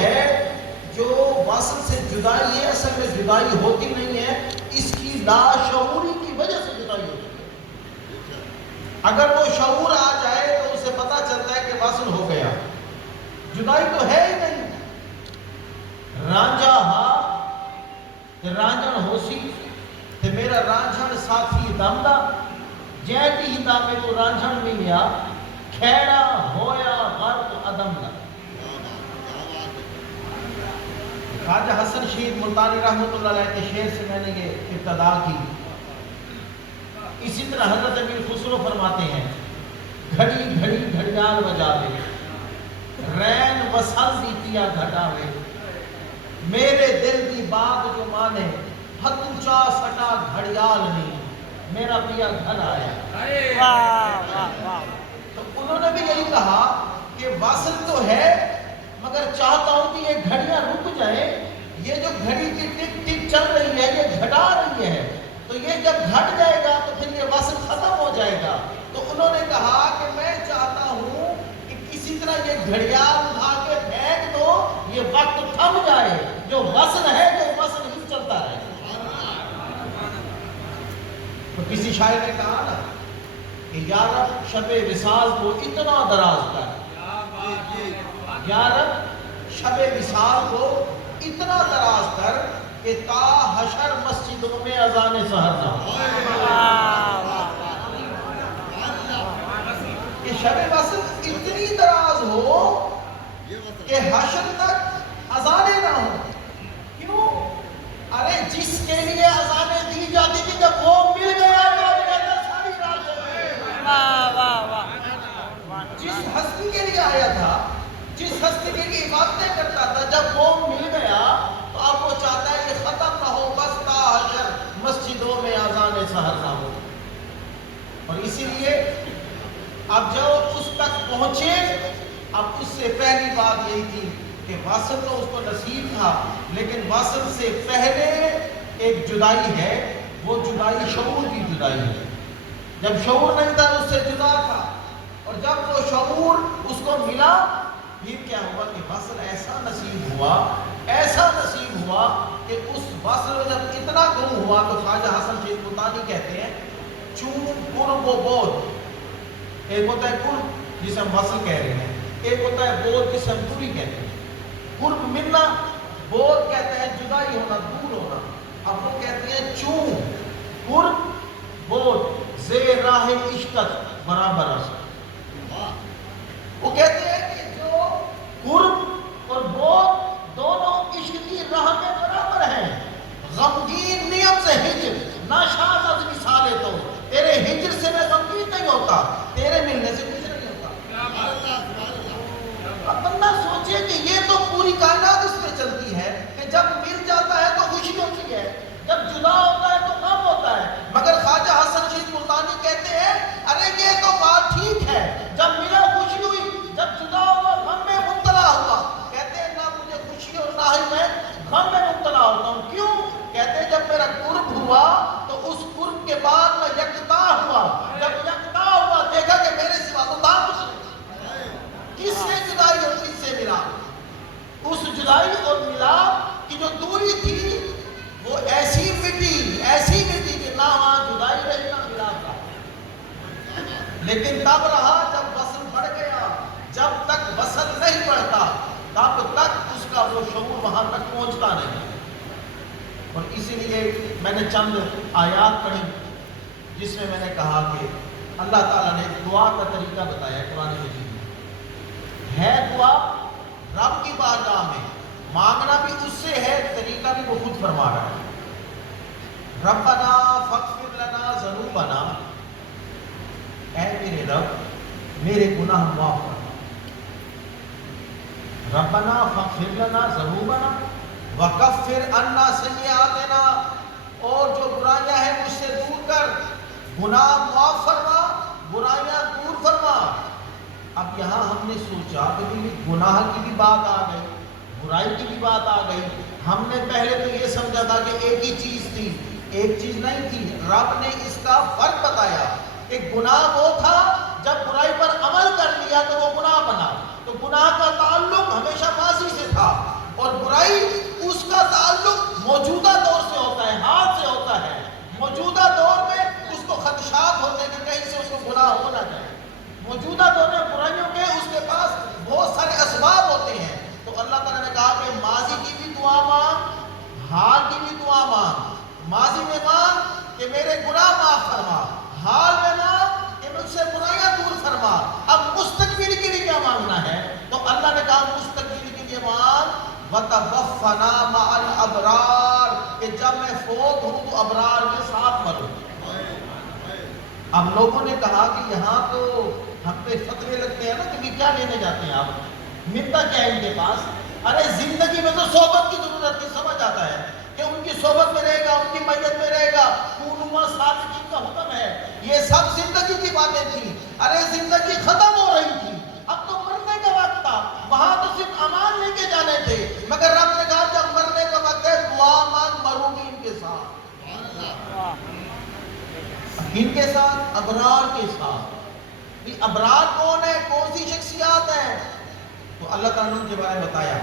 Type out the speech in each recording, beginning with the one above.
ہے جو وصل سے جدائی ہے، اصل میں جدائی ہوتی نہیں ہے، اس کی لاشعوری کی وجہ سے جدائی ہوتی ہے۔ اگر وہ شعور آ جائے تو اسے پتا چلتا ہے کہ وصل ہو گیا، جدائی تو ہے ہی نہیں۔ رانجھا ہا رانجھن ہوسی تے میرا رانجھن ساتھی دمدا جیتی ہی دامے تو رانجھن ملیا کھیڑا ہویا غرق عدم دا۔ خواجہ حسن شہید ملتانی رحمۃ اللہ علیہ کے شعر سے میں نے یہ ابتدا کی۔ اسی طرح حضرت امیر خسرو فرماتے ہیں، گھڑی گھڑی گھڑیال بجاوے رین وصل دی پیا گھٹاوے، میرے دل دی بات جو مانے ہتھو چا سٹا گھڑیال نہیں، میرا پیا گھر آیا۔ تو انہوں نے بھی یہی کہا کہ وصل تو ہے مگر چاہتا ہوں کہ یہ گھڑیاں رک جائیں، یہ جو گھڑی کی ٹک ٹک چل رہی ہے یہ گھٹا رہی ہے، تو یہ جب گھٹ جائے گا تو پھر یہ وصل ختم ہو جائے گا۔ تو انہوں نے کہا کہ میں چاہتا ہوں کہ کسی طرح یہ گھڑیال اٹھا کے پھینک دو، یہ وقت تھم جائے، جو وصل ہے جو وصل ہی چلتا رہے۔ تو کسی شاعر نے کہا نا کہ یا رب شب وصال کو اتنا دراز کر، یا رب شب وصال کو اتنا دراز کر کہ تا حشر مسجدوں میں اذان سحر نہ ہو، کہ شب وصل اتنی دراز ہو کہ حشر تک اذانیں نہ ہوں۔ کیوں؟ ارے جس کے لیے اذانیں دی جاتی تھی جب وہ مل گیا تو اب کہتا ساری رات ہو گئی۔ جس ہستی کے لیے آیا تھا، جس ہستی کے لیے عبادتیں کرتا تھا، جب وہ مل گیا تو اب وہ چاہتا ہے یہ ختم نہ ہو، بس تا حشر مسجدوں میں اذان سحر نہ ہو۔ اور اسی لیے اب جو اس تک پہنچے، اب اس سے پہلی بات یہی تھی کہ وصل تو اس کو نصیب تھا، لیکن وصل سے پہلے ایک جدائی ہے، وہ جدائی شعور کی جدائی ہے۔ جب شعور نہیں تھا اس سے جدا تھا، اور جب وہ شعور اس کو ملا پھر کیا ہوا کہ وصل ایسا نصیب ہوا، ایسا نصیب ہوا کہ اس وصل میں جب اتنا گم ہوا تو خواجہ حسن شہید ملتانی کہتے ہیں چون قرب و بود، ایک ہوتا ہے قرب جسے ہم وصل کہہ رہے ہیں، ایک ہوتا ہے بود جسے ہم دوری کہتے ہیں۔ قرب ملنا، بود کہتے ہیں جدائی ہونا، دور ہونا۔ اب وہ کہتے ہیں چون قرب بود زیر راہ عشقت برابر است۔ وہ کہتے ہیں کہ جو قرب اور بود دونوں عشق کی راہ میں برابر ہیں۔ غمگین نیم سے ہجر ناشاد از وصال تو، تیرے ہجر سے میں غمگین نہیں ہوتا، تیرے ملنے سے کچھ نہیں ہوتا۔ اب بندہ سوچے کہ یہ تو پوری کائنات اس میں چلتی ہے کہ جب مل جاتا ہے تو خوشی ہوتی ہے، جب جدا ہوتا ہے تو غم ہوتا ہے، مگر خواجہ حسن شہید ملتانی کہتے ہیں ارے یہ تو بات ٹھیک ہے، جب ملا خوشی ہوئی، جب جدا ہوا غم میں مبتلا ہوا۔ کہتے ہیں نہ مجھے خوشی اور نہ ہی میں غم میں مبتلا ہوتا ہوں۔ کیوں؟ کہتے ہیں جب میرا قرب ہوا تو اس قرب کے بعد میں یکتا ہوا، جب یکتا ہوا دیکھا کہ میرے سوا تو تھا کچھ نہیں، کس سے جدائی اور کس سے ملا؟ اس جدائی اور ملا کی جو دوری تھی وہ ایسی مٹی کہ نہ وہاں جدائی رہی نہ ملا تھا، لیکن تب رہا جب وصل بڑھ گیا۔ جب تک وصل نہیں بڑھتا تب تک اس کا وہ شعور وہاں تک پہنچتا نہیں۔ اور اسی لیے میں نے چند آیات پڑھی جس میں نے کہا کہ اللہ تعالیٰ نے دعا کا طریقہ بتایا قرآن مجید میں۔ ہے دعا رب کی بارگاہ میں، مانگنا بھی اس سے ہے، طریقہ بھی وہ خود فرما رہا ہے۔ ربنا فاغفر لنا ذنوبنا، اے میرے رب میرے گناہ معاف کرنا۔ ربنا فاغفر لنا ذنوبنا وکفر عنا سیئاتنا، اور جو برائیاں ہیں مجھ سے دور کر، گناہ معاف فرما، برائیاں دور فرما۔ اب یہاں ہم نے سوچا کہ گناہ کی بھی بات آ گئی، برائی کی بھی بات آ گئی۔ ہم نے پہلے تو یہ سمجھا تھا کہ ایک ہی چیز تھی، ایک چیز نہیں تھی۔ رب نے اس کا فرق بتایا کہ گناہ وہ تھا جب برائی پر عمل کر لیا تو وہ گناہ بنا، تو گناہ کا تعلق ہمیشہ ماضی سے تھا، وَتَوَفَّنَا مَعَ الْأَبْرَارِ کہ جب میں فوت ہوں تو ابرار کے ساتھ مروں۔ اب لوگوں نے کہا کہ یہاں تو ہم پہ فتوے لگتے ہیں نا کہ کیا لینے جاتے ہیں آپ، ملتا کیا ہے ان کے پاس؟ ارے زندگی میں تو صحبت کی ضرورت ہے، سمجھ آتا ہے کہ ان کی صحبت میں رہے گا، ان کی میت میں رہے گا، خونما صادقین کا حکم ہے، یہ سب زندگی کی باتیں تھیں۔ ارے زندگی ختم ہو رہی تھی، اب تو مرنے کا وقت تھا، وہاں تو صرف امان لے کے جانے تھے، مگر رب نے کہا جب مرنے کا وقت ہے دعا مانگ، مروں گی ان کے ساتھ، ان کے ساتھ، ابرار کے ساتھ۔ ابرار کون ہے، کون سی شخصیات ہیں؟ تو اللہ تعالیٰ نے ان کے بارے میں بتایا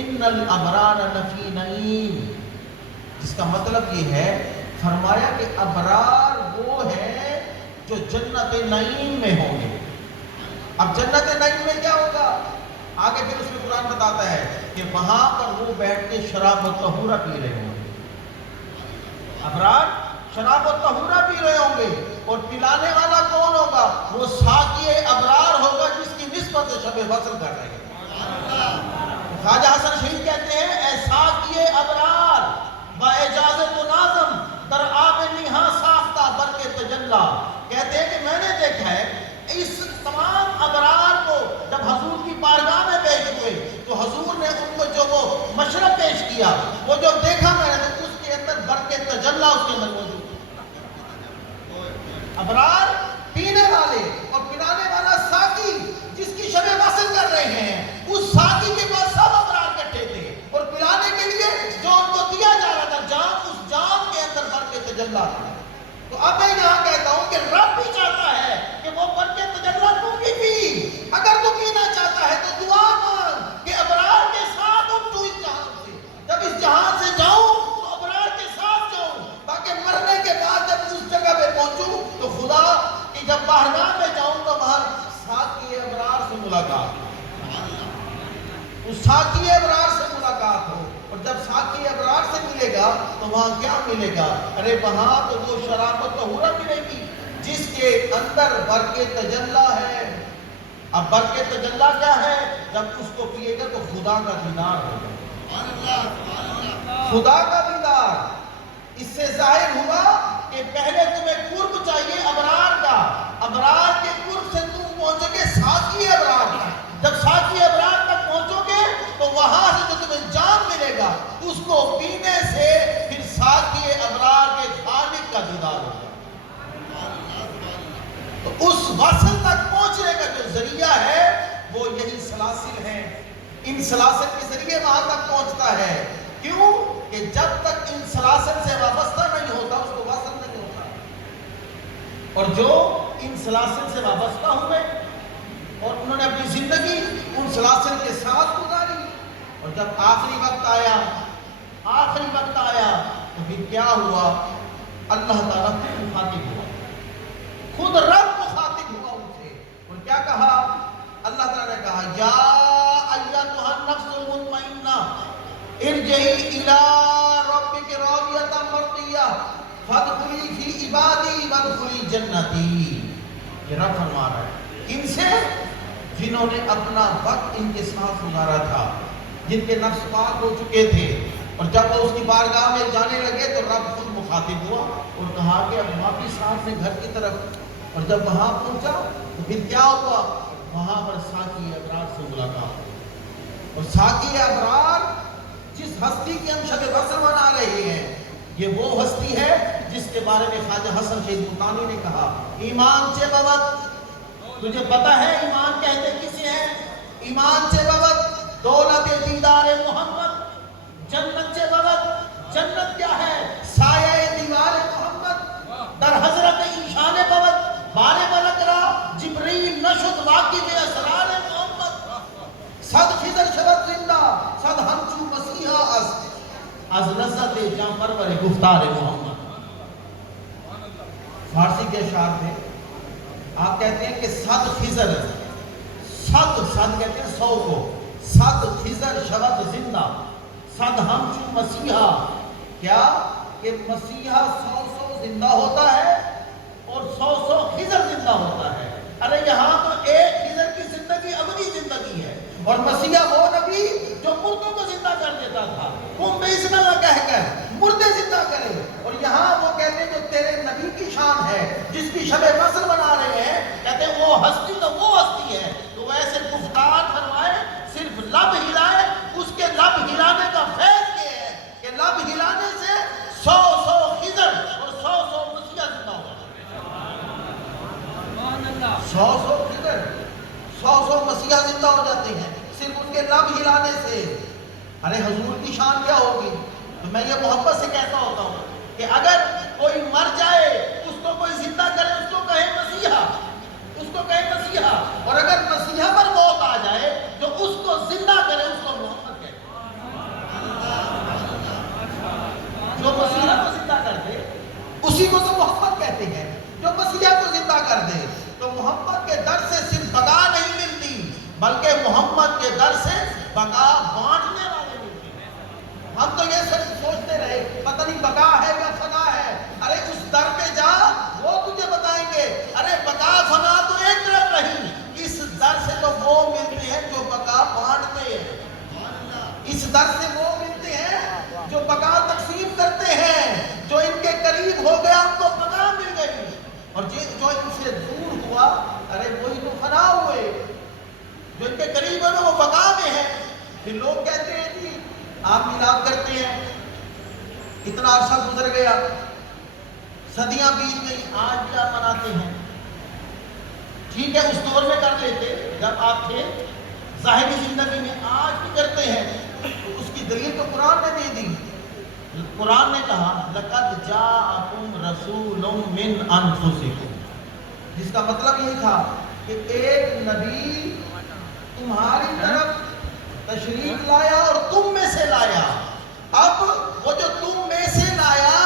ان الابرار لفی نعیم، جس کا مطلب یہ ہے، فرمایا کہ ابرار وہ ہیں جو جنت نعیم میں ہوں گے۔ اب جنت نعیم میں کیا ہوگا؟ آگے پھر اس میں قرآن بتاتا ہے کہ وہاں پر وہ بیٹھ کے شراب و طہورہ پی رہے ہوں گے۔ ابرار شراب و طہورہ پی رہے ہوں گے، اور پلانے والا کون ہوگا؟ وہ ساقی ابرار ہوگا جس کی نسبت سے شب وصل کر رہے ہیں۔ خواجہ حسن شہید کہتے ہیں اے ساقی ابرار با اجازت و نازم در آب نیہاں ساختہ برق تجلا، کہتے ہیں کہ میں نے دیکھا ہے اس تمام ابرار کو جب حضور کی بارگاہ میں پیش ہوئے تو حضور نے ان کو جو وہ مشرب پیش کیا، وہ جو دیکھا میں نے تو اس کے اندر برق تجلا اس کے اندر موجود۔ ابرار پینے والے اور پلانے والا ساقی جس کی شب وصل کر رہے ہیں، اس ساقی کے پاس سب ابرار کٹھے تھے، اور پلانے کے لیے جو ان کو دیا جا رہا تھا جام، اس جام کے اندر برق تجلا تھا۔ تو اب میں یہاں کہتا ہوں کہ رب بھی چاہتا ہے کہ وہ برق تجلا تو بھی پی، اگر تو پینا چاہتا ہے تو دعا مانگ کہ ابرار کے ساتھ ہم تو اس جہان سے، جب اس جہان سے جاؤں تو ابرار کے ساتھ جاؤں، تاکہ مرنے کے بعد جب اس جگہ پہ پہنچوں تو خدا کہ جب بارگاہ میں جاؤں تو وہاں ساقی ابرار سے ملاقات، اس ساقی ابرار سے ملاقات ہو، اور جب ساقی ابرار سے ملے گا تو وہاں کیا ملے گا؟ ارے وہاں تو وہ شراب و طہورہ ملے گی جس کے اندر برق تجلا ہے۔ اب برق تجلا کیا ہے؟ جب اس کو پیے گا تو خدا کا دیدار ہوگا، خدا کا دیدار۔ اس سے ظاہر ہوا کہ پہلے تمہیں قرب چاہیے ابرار کا، ابرار کے قرب سے تم پہنچو گے ساقی ابرار کا، جب ساقی ابرار تک پہنچو گے تو وہاں سے جو تمہیں جام ملے گا اس کو پینے سے پھر ساقی ابرار کے خالق کا دیدار ہوگا۔ تو اس وصل تک پہنچنے کا جو ذریعہ ہے وہ یہی سلاسل ہیں، ان سلاسل کے ذریعے وہاں تک پہنچتا ہے۔ کیوں؟ کہ جب تک ان سلاسل سے وابستہ نہیں ہوتا اس کو وصل نہیں ہوتا، اور جو ان سلاسل سے وابستہ ہوئے اور انہوں نے اپنی زندگی ان سلاسل کے ساتھ گزاری، اور جب آخری وقت آیا تو پھر کیا ہوا؟ اللہ تعالیٰ خود مخاطب ہوا، خود رب مخاطب ہوا ان سے، اور کیا کہا؟ اللہ تعالیٰ نے کہا یا ایتھا النفس المطمئنہ ارجعی الی ربک راضیۃ مرضیہ فادخلی فی عبادی وادخلی جنتی۔ یہ رب فرما رہا ہے ان سے جنہوں نے اپنا وقت ان کے ساتھ گزارا تھا، جن کے نفس پاک ہو چکے تھے، اور جب وہ اس کی بارگاہ میں جانے لگے تو رب خود مخاطب ہوا اور کہا کہ اب واپس اپنے گھر کی طرف، اور جب وہاں پہنچا تو پھر کیا ہوا؟ وہاں پر ساقی ابرار سے ملاقات، اور ساقی ابرار جس ہستی کی ہم شب وصل منا رہے ہیں یہ وہ ہستی ہے جس کے بارے میں خواجہ حسن شہید ملتانی نے کہا ایمان چے بابت، تجھے پتا ہے ایمان کہتے کسے ہیں؟ ایمان چے بابت دولت دیدار محمد، جنت چے بابت، جنت کیا ہے؟ سایہ دیوار محمد، در حضرت ایشان بابت بارے ملک را جبریل نشد واقف اسرار محمد، صد خضر شبت زندہ صد ہمچو مسیحہ از لذت جاں پرور گفتار محمد۔ فارسی کے اشعار تھے، آپ کہتے ہیں کہ صد خضر، صد کہتے ہیں 100 کو، صد خضر شبت زندہ صد ہمچو مسیحہ، کیا کہ مسیحہ 100 زندہ ہوتا ہے اور 100 خضر زندہ ہوتا ہے۔ ارے یہاں تو ایک خضر کی زندگی ابدی زندگی ہے، اور مسیحہ وہ نبی نبی جو مردوں کو زندہ کر دیتا تھا، قم بِإِذْنِ اللَّهِ کہہ کر مردے زندہ کرے. اور یہاں وہ کہتے ہیں جو تیرے نبی کی شان ہے، جس کی شب وصل بنا رہے ہیں، کہتے ہیں وہ ہستی تو وہ ہستی ہے. تو ایسے گفتار فرمائے، صرف لب ہلائے، اس کے لب ہلانے کا فیض یہ ہے کہ لب ہلانے سے 100 خضر اور 100 مسیح زندہ ہو جاتے ہیں. 100 خضر، 100 مسیح زندہ ہو جاتے ہیں صرف ان کے لب ہلانے سے. ارے حضور کی شان کیا ہوگی؟ تو میں یہ محبت سے کہتا ہوتا ہوں کہ اگر کوئی مر جائے اس کو کوئی زندہ کرے، اس کو کہے مسیحا، اس کو کہے مسیحا. اور اگر مسیحا پر موت آ جائے جو اس کو زندہ کرے اس کو محمد کہے. جو مسیحا کو زندہ کر دے اسی کو تو محمد کہتے ہیں. جو مسیحا کو زندہ کر دے. تو محمد کے در سے صرف بقا نہیں ملتی بلکہ محمد کے در سے بقا بانٹنے والے ملتے ہیں. ہم تو یہ سب سوچتے رہے پتہ نہیں بقا ہے یا فنا ہے. ارے اس در پہ جا، وہ تجھے بتائیں گے. ارے بقا فنا تو ایک طرف رہی، اس در سے تو وہ ملتے ہیں جو بقا بانٹتے ہیں. اس در سے وہ ملتے ہیں جو بقا تقسیم کرتے ہیں. جو ان کے قریب ہو گیا ان کو بقا مل گئی، اور جو ان سے دور ہوا ارے وہی تو فنا ہوئے. جو ان کے قریب ہے وہ بقا میں ہے. پھر لوگ کہتے ہیں جی آپ میلاد کرتے ہیں، اتنا عرصہ گزر گیا، صدیاں بیت گئی، آج کیا مناتے ہیں؟ ٹھیک ہے اس دور میں کر لیتے جب آپ تھے ظاہری زندگی میں، آج بھی کرتے ہیں. تو اس کی دلیل تو قرآن نے دے دی. قرآن نے کہا لَقَدْ جَاءَكُمْ رَسُولٌ مِّنْ أَنفُسِكُمْ، جس کا مطلب یہ تھا کہ ایک نبی تمہاری طرف تشریف لایا اور تم میں سے لایا. اب وہ جو تم میں سے لایا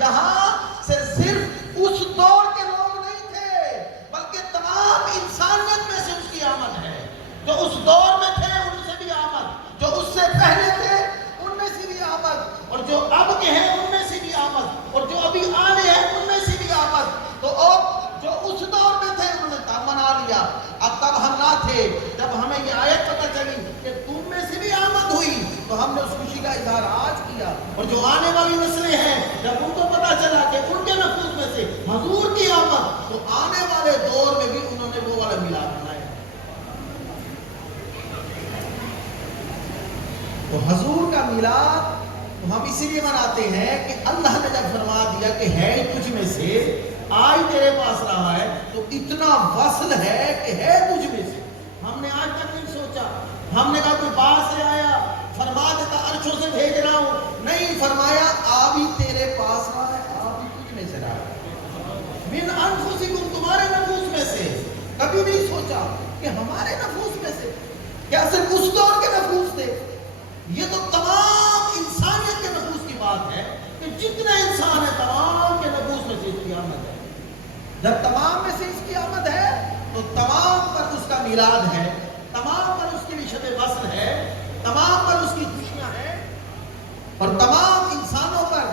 یہاں سے صرف اس دور کے لوگ نہیں تھے بلکہ تمام انسانیت میں سے اس کی آمد ہے. جو اس دور میں تھے ان سے بھی آمد، جو اس سے پہلے تھے ان میں سے بھی آمد، اور جو اب کے ہیں ان میں سے بھی آمد، اور جو ابھی آنے ہیں ان میں سے بھی آمد. تو اب جو اس دور میں تھے انہوں نے منا لیا. اب تب ہم نہ تھے، جب ہمیں یہ آیت پتہ چلی کہ تم میں سے بھی آمد ہوئی تو ہم نے اس خوشی کا اظہار آج کیا. اور جو آنے والی نسلیں ہیں جب ان کو پتہ چلا کہ ان کے نفوس میں سے حضور کی آمد، تو آنے والے دور میں بھی انہوں نے وہ والا میلاد منایا. تو حضور کا میلاد تو ہم اسی لیے مناتے ہیں کہ اللہ نے جب فرما دیا کہ ہے تجھ میں سے، آج تیرے پاس رہا ہے، تو اتنا وصل ہے کہ ہے تجھ میں سے. ہم نے آج تک نہیں سوچا. ہم نے کہا کوئی باہر سے آیا فرما دیتا عرشوں سے بھیج رہا ہوں، نہیں، فرمایا آ بھی تیرے پاس رہا ہے، آ بھی تجھ میں سے رہا ہے. من انفسکم، تمہارے نفوس میں سے. کبھی نہیں سوچا کہ ہمارے نفوس میں سے، کیا صرف اس دور کے نفوس تھے؟ یہ تو تمام انسانیت کے نفوس کی بات ہے کہ جتنے انسان ہیں تمام کے نفوس میں سے اس کی آمد ہے. جب تمام میں سے اس کی آمد ہے تو تمام پر اس کا میلاد ہے، تمام پر اس کی شب وصل ہے، تمام پر اس کی خوشیاں ہیں، اور تمام انسانوں پر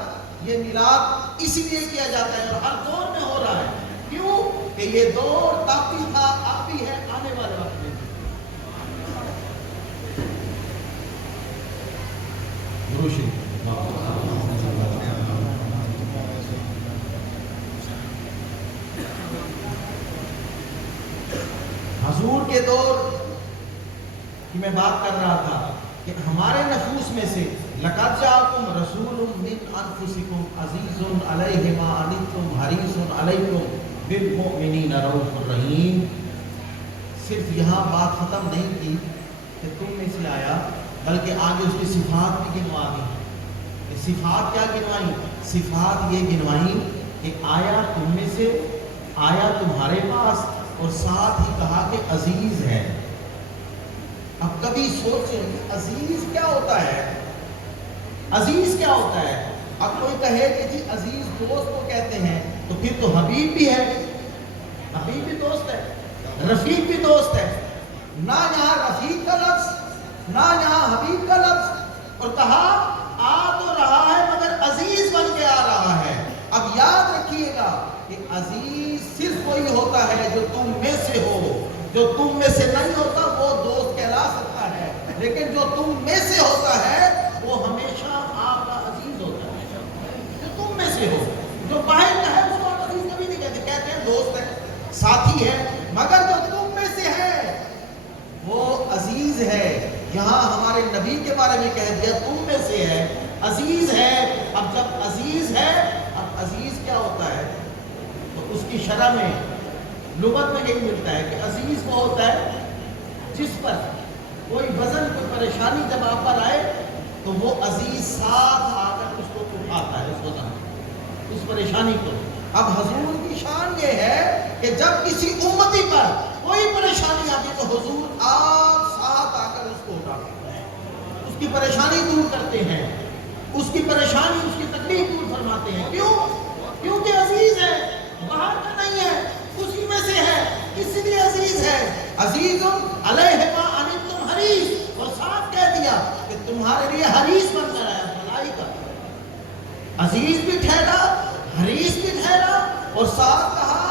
یہ میلاد اسی لیے کیا جاتا ہے اور ہر دور میں ہو رہا ہے. کیوں کہ یہ دور تب بھی تھا، اب بھی ہے، آنے والے وقت میں بھی. حضور کے دور کی میں بات کر رہا تھا کہ ہمارے نفوس میں سے لَقَدْ جَاءَكُمْ رَسُولٌ مِّنْ أَنفُسِكُمْ عَزِيزٌ عَلَيْهِ مَا عَنِتُّمْ حَرِيصٌ عَلَيْكُمْ بِالْمُؤْمِنِينَ رَءُوفٌ رَحِيمٌ. صرف یہاں بات ختم نہیں کی کہ تم میں سے آیا، بلکہ آگے اس کی صفات بھی گنوا دی. صفات کیا گنوائی؟ صفات یہ گنوائی کہ آیا تم میں سے، آیا تمہارے پاس، اور ساتھ ہی کہا کہ عزیز ہے. اب کبھی سوچیں کہ عزیز کیا ہوتا ہے؟ عزیز کیا ہوتا ہے؟ اب کوئی کہے کہ جی عزیز دوست کو کہتے ہیں، تو پھر تو حبیب بھی ہے. حبیب بھی دوست ہے، رفیق بھی دوست ہے. نہ یہاں رفیق کا لفظ، نہ یہاں حبیب کا لفظ، اور کہا آ تو رہا ہے مگر عزیز بن کے آ رہا ہے. اب یاد رکھیے گا کہ عزیز صرف وہی ہوتا ہے جو تم میں سے ہو. جو تم میں سے نہیں ہوتا وہ دوست کہلا سکتا ہے، لیکن جو تم میں سے ہوتا ہے وہ ہمیشہ آپ کا عزیز ہوتا ہے. جو تم میں سے ہو، جو باہر کا ہے اس کو آپ عزیز کبھی نہیں کہتے. کہتے ہیں دوست ہے، ساتھی ہے، مگر جو تم میں سے ہے وہ عزیز ہے. یہاں ہمارے نبی کے بارے میں کہہ دیا تم میں سے ہے، عزیز ہے. اب جب عزیز ہے، اب عزیز کیا ہوتا ہے؟ تو اس کی شرح میں لغت میں یہی ملتا ہے کہ عزیز وہ ہوتا ہے جس پر کوئی وزن، کوئی پریشانی جب آپ پر آئے تو وہ عزیز ساتھ آ کر اس کو اٹھاتا ہے، اس وزن، اس پریشانی کو. اب حضور کی شان یہ ہے کہ جب کسی امتی پر کوئی پریشانی آتی تو حضور آپ ساتھ آ کر اس کو اٹھاتے ہیں، اس کی پریشانی دور کرتے ہیں، اس کی پریشانی، اس کی تکلیف دور فرماتے ہیں. کیوں؟ کیونکہ عزیز ہے، باہر کا نہیں ہے، اسی میں سے ہے، اس لیے عزیز ہے. عزیز علیہ ما عنتم حریص، اور ساتھ کہہ دیا کہ تمہارے لیے حریص بن کر آیا، بھلائی کا. عزیز بھی ٹھہرا، حریص بھی ٹھہرا، اور ساتھ کہا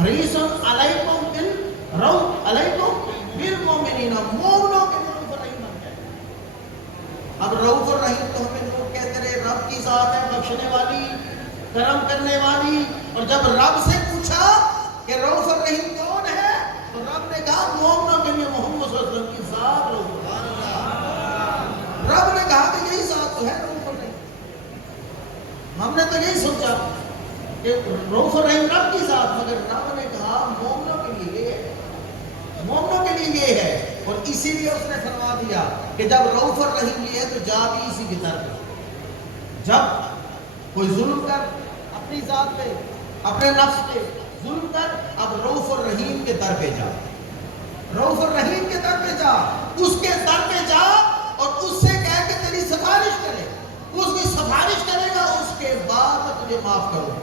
حریص علیکم بالرؤف علیکم بالمؤمنین، مومنوں کے لیے رؤوف الرحیم بن گئے. اب رؤوف الرحیم تو ہمیں لوگ کہتے رہے رب کی ذات ہے، بخشنے والی، کرم کرنے والی. اور جب رب سے پوچھا کہ رؤوف الرحیم کون ہے تو رب نے کہا مومنوں کے لیے محمد صلی اللہ علیہ وسلم کی ذات رؤوف الرحیم. رب نے کہا کہ یہی ذات تو ہے رؤوف الرحیم. ہم نے تو یہی سوچا کہ رؤوف الرحیم رب کی ذات، مگر رب نے کہا مومنوں کے لیے یہ ہے، مومنوں کے لیے یہ ہے. اور اسی لیے اس نے فرما دیا کہ جب رؤوف الرحیم یہ ہے تو جا بھی اسی کی طرف. جب کوئی ظلم کر اپنی ذات پہ، اپنے نفس پہ ظلم کر، اب رؤوف الرحیم کے در پہ جا، رؤوف الرحیم کے در پہ جا، اس کے در پہ جا اور اس سے کہہ کہ تیری سفارش کرے. اس کی سفارش کرے گا، اس کے بعد میں تجھے معاف کروں گا.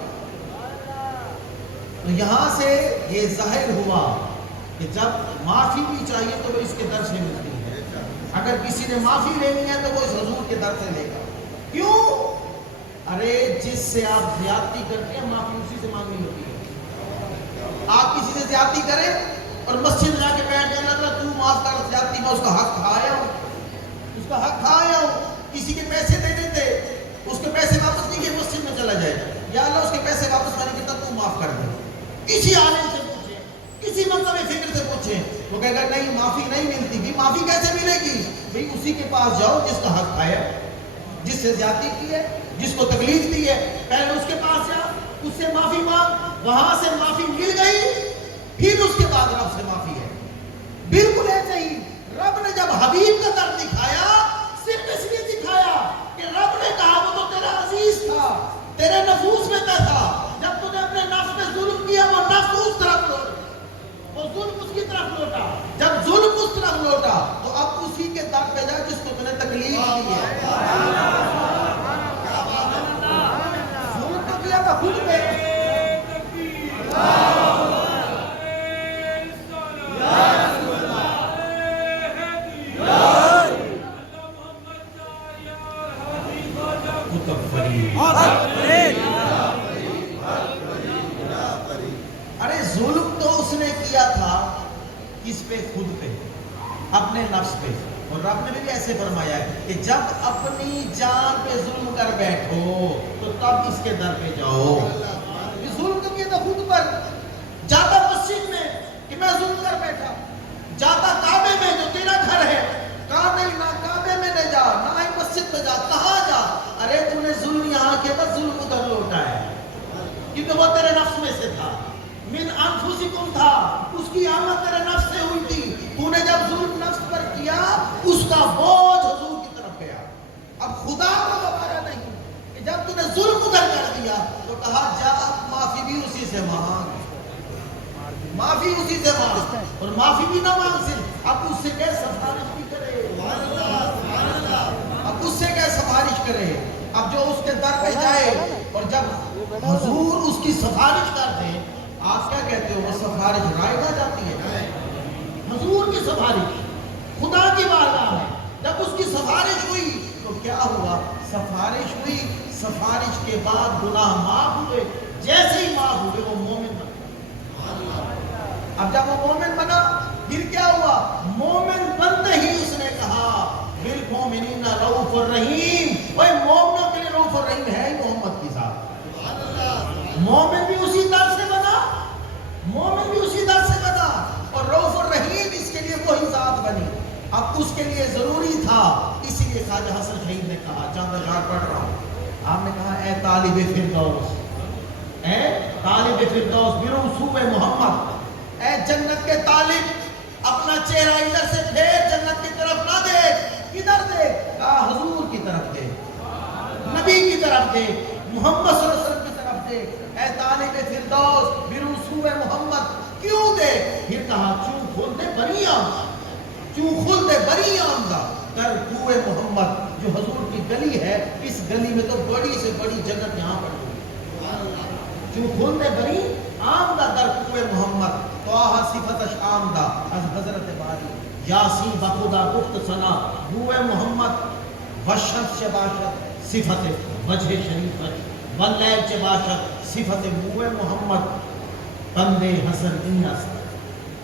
تو یہاں سے یہ ظاہر ہوا کہ جب معافی بھی چاہیے تو وہ اس کے در سے ملتی ہے. اگر کسی نے معافی لینی ہے تو وہ اس حضور کے در سے لے گا. کیوں؟ ارے جس سے آپ زیادتی کرتے ہیں معافی اسی سے مانگنی ہوتی ہے. آپ کسی سے زیادتی کریں اور مسجد میں جا کے بیٹھ جائیں، اللہ تو معاف کر، زیادتی میں اس کا حق کھایا ہوں، اس کا حق کھایا ہوں. کسی کے پیسے دینے تھے، اس کے پیسے واپس نہیں کیے، مسجد میں چلا جائے، یا اللہ اس کے پیسے واپس نہیں کرتا تو معاف کر دے. کسی عالم سے پوچھیں، کسی مذہب فکر سے پوچھیں، وہ کہے گا نہیں معافی نہیں ملتی. بھی معافی کیسے ملے گی؟ بھئی اسی کے پاس جاؤ جس کا حق کھایا، جس سے زیادتی کی ہے، جس کو تکلیف دی ہے، پہلے اس کے پاس جا، اس سے معافی مانگ، وہاں سے معافی مل گئی، پھر اس کے بعد رب سے معافی ہے. بالکل ایسے ہی رب نے جب حبیب کا در دکھایا صرف اس لیے دکھایا کہ رب نے کہا وہ تو تیرا عزیز تھا، تیرے نفوس میں تھا. جب تو نے اپنے نفس پہ ظلم کیا وہ نفس اس طرف لوٹا، وہ ظلم اس کی طرف لوٹا. جب ظلم اس طرف لوٹا تو اب اسی کے در پہ جا جس کو تو نے تکلیف دی ہے. ظلم تو کیا تھا خود پہ. ارے ظلم تو اس نے کیا تھا کس پہ؟ خود پہ، اپنے نفس پہ. اور رب نے بھی ایسے فرمایا ہے کہ جب اپنی جان پہ ظلم کر بیٹھو تو تب اس کے در پہ جاؤ. یہ ظلم تو کیا تھا خود پر. جاتا مسجد میں کہ میں ظلم کر بیٹھا، جاتا کعبے میں جو تیرا گھر ہے، کہا نہیں نہ کعبے میں نہ جا، نہ ہی مسجد میں جا. کہاں جا؟ ارے تو نے ظلم یہاں کیا تھا، ظلم ادھر لوٹا ہے، کیونکہ وہ تیرے نفس میں سے تھا. من انفسکم تھا، اس کی آمد تیرے نفس سے ہوئی تھی. تو نے جب ظلم نفس پر کیا اس کا بوجھ حضور کی طرف گیا. اب خدا کو دوبارہ نہیں کہ جب تو نے ظلم ادھر کر دیا تو کہا جا اب معافی بھی اسی سے مانگ، معافی اسی سے مانگ. اور معافی بھی نہ مانگ صرف، اب اس سے کہ سفارش بھی کرے، اب اس سے کہ سفارش کرے. اب جو اس کے در پہ جائے اور جب حضور اس کی سفارش کرتے ہیں، آپ کیا کہتے ہو؟ وہ سفارش رائے گا جاتی ہے. حضور کی سفارش خدا کی بارگاہ میں جب اس کی سفارش ہوئی تو کیا ہوا؟ سفارش ہوئی، سفارش کے بعد گناہ معاف ہوئے. جیسے ہی معاف ہوئے وہ مومن بنا. اب جب وہ مومن بنا پھر کیا ہوا؟ مومن بنتے ہی اس نے تھا، اسی لیے خواجہ حسن شہید نے کہا، چاند اشعار پڑھ رہا ہوں، آپ نے کہا اے طالب فردوس، اے طالب فردوس برسوب محمد، اے جنت کے طالب، اپنا چہرہ ادھر سے پھیر، جنت کی طرف نہ دیکھ، کدھر دیکھ؟ کہا حضور کی طرف دیکھ، نبی کی طرف دیکھ، محمد صلی اللہ علیہ وسلم کی طرف دیکھ، اے طالب فردوس برسوب محمد، کیوں دیکھ؟ پھر کہا چوں کھولتے بری آمدہ، چوں کھولتے بری آمدہ در کوئے محمد، جو حضور کی گلی ہے، اس گلی میں تو بڑی سے بڑی جنت یہاں پر ہوئی، چوں کھولتے بری آمدہ در کوئے محمد، توہا صفتش آمدہ از حضرت باری، یاسی بخدا گفت سنا بوئے محمد، وشت شباشت صفت وجہ شریفت، واللیل چباشت صفت بوئے محمد، بندے حسن انیس،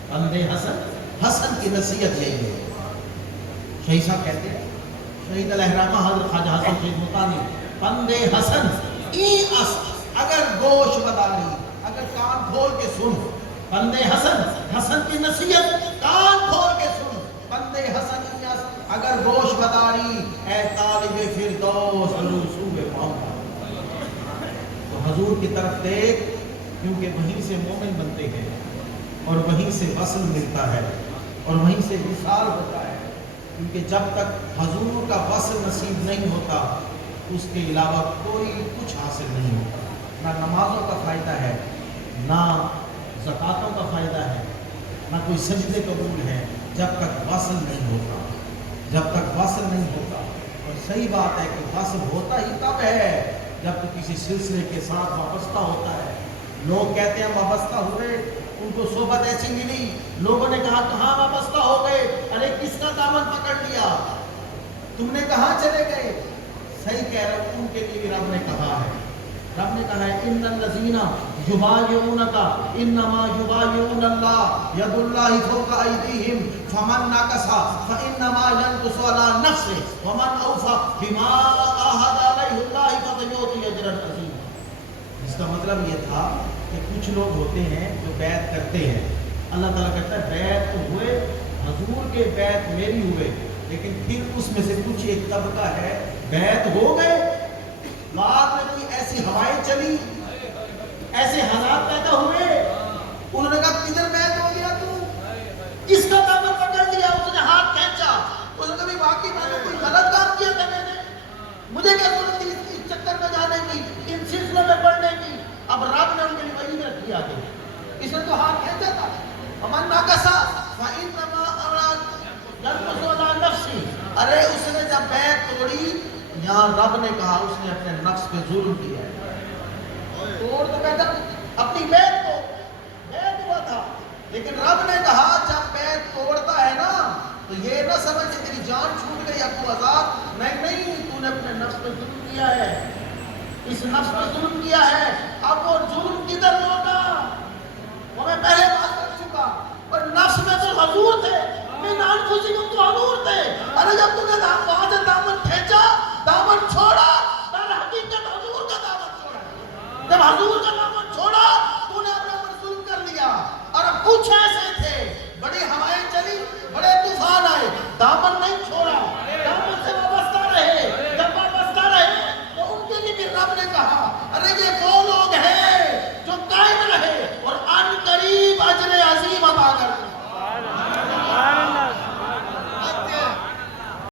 بندے حسن، حسن کی نصیحت یہی ہے۔ شہید صاحب کہتے ہیں، شہید الاحرامہ حضرت خواجہ حسن شہید مطانی، بندے حسن این اس، اگر گوش بداری، اگر کان کھول کے سن، بندے حسن، حسن کی نصیحت کان کھول کے سن، بندے حسن این اس، اگر گوش بداری، اے طالب فردوس رسول محمد، تو حضور کی طرف دیکھ، کیونکہ وہیں سے مومن بنتے ہیں، اور وہیں سے وصل ملتا ہے، اور وہیں سے وصال ہوتا ہے، کیونکہ جب تک حضور کا وصل نصیب نہیں ہوتا، اس کے علاوہ کوئی کچھ حاصل نہیں ہوتا، نہ نمازوں کا فائدہ ہے، نہ زکاتوں کا فائدہ ہے، نہ کوئی سجدے قبول ہے، جب تک وصل نہیں ہوتا، جب تک وصل نہیں ہوتا۔ اور صحیح بات ہے کہ وصل ہوتا ہی تب ہے جب تو کسی سلسلے کے ساتھ وابستہ ہوتا ہے۔ لوگ کہتے ہیں وابستہ ہوئے، ان کو صحبت ایسی ملی، لوگوں نے کہا کہاں وابستہ ہو گئے، ارے کس کا دامن پکڑ لیا، تم نے کہاں چلے گئے؟ صحیح کہہ رہا ہوں، ان کے لیے رب نے کہا ہے، رب نے کہا ہے ان الذین یبایعونک انما یبایعون اللہ ید اللہ فوق ایدیہم فمن نکث فانما ینکث علی نفسہ ومن اوفی بما عاہد علیہ اللہ فسیؤتی اجرا عظیما۔ اس کا مطلب یہ تھا کہ کچھ لوگ ہوتے ہیں جو بیعت کرتے ہیں، اللہ تعالیٰ کہتا ہے بیعت تو ہوئے، حضور کے بیعت میری ہوئے، لیکن پھر اس میں سے کچھ ایک طبقہ ہے بیعت ہو گئے، بعد میں کوئی ایسی ہوائیں چلی، ایسے حالات پیدا ہوئے، انہوں نے کہا کدھر بیعت ہو گیا تو، کس کا دامن پکڑ لیا، اس نے ہاتھ کھینچا، اس نے کہا واقعی میں نے کوئی غلط کام کیا تھا، میں نے، مجھے کیا ضرورت تھی اس چکر میں جانے کی، ان سلسلوں میں پڑھنے کی۔ اب رب نے ان کے لیے وہی رکھی آگے، اس نے تو ہاتھ کھینچا تھا، ومن نکث فانما ینکث علی نفسہ، ارے اس نے جب بیعت توڑی، یہاں رب نے کہا اس نے اپنے نفس پہ ظلم کیا ہے، توڑ تو بیٹا اپنی بیعت کو، بیعت ہوا تھا، لیکن رب نے کہا جب بیعت توڑتا ہے نا تو یہ نہ سمجھ کہ تیری جان چھوٹ گئی اب تو آزاد، نہیں، تو نے اپنے نفس پہ ظلم کیا ہے، اس نفس پہ ظلم کیا ہے، اب وہ ظلم کدھر ہوگا، وہ میں پہلے بات کر چکا، پر نفس میں تو حضور تھے، من انفسکم تو حضور تھے، ارے جب تم نے وہاں سے دامن کھینچا، دامن چھوڑا، در حقیقت حضور کا دامن چھوڑا، جب حضور کا